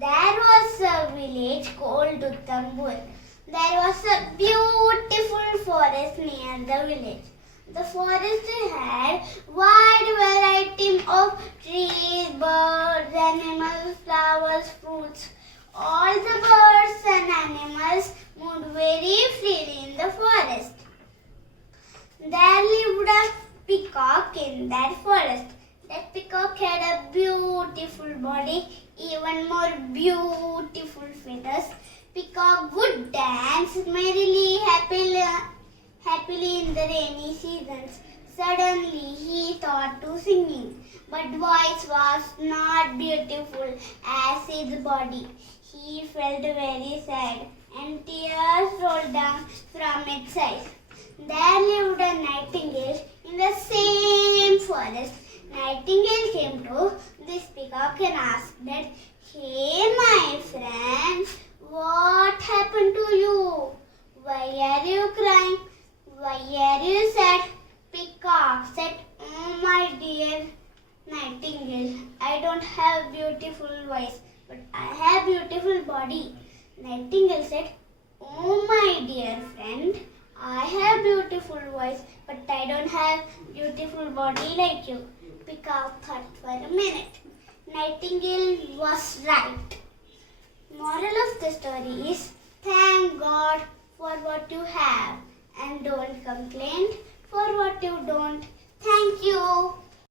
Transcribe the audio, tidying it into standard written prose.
There was a village called Uttambur. There was a beautiful forest near the village. The forest had wide variety of trees, birds, animals, flowers, fruits. All the birds and animals moved very freely in the forest. There lived a peacock in that forest. That peacock had a beautiful body, even more beautiful feathers. Peacock would dance merrily, happily in the rainy seasons. Suddenly he thought to singing, but voice was not beautiful as his body. He felt very sad and tears rolled down from its eyes. There lived a nightingale in the same forest. Nightingale came to this peacock and asked that, "Hey my friend, what happened to you? Why are you crying? Why are you sad?" Peacock said, "Oh my dear Nightingale, I don't have beautiful voice, but I have beautiful body." Nightingale said, "Oh my dear friend, I have beautiful voice, but I don't have beautiful body like you." Peacock thought for a minute. Nightingale was right. Moral of the story is, thank God for what you have and don't complain for what you don't. Thank you.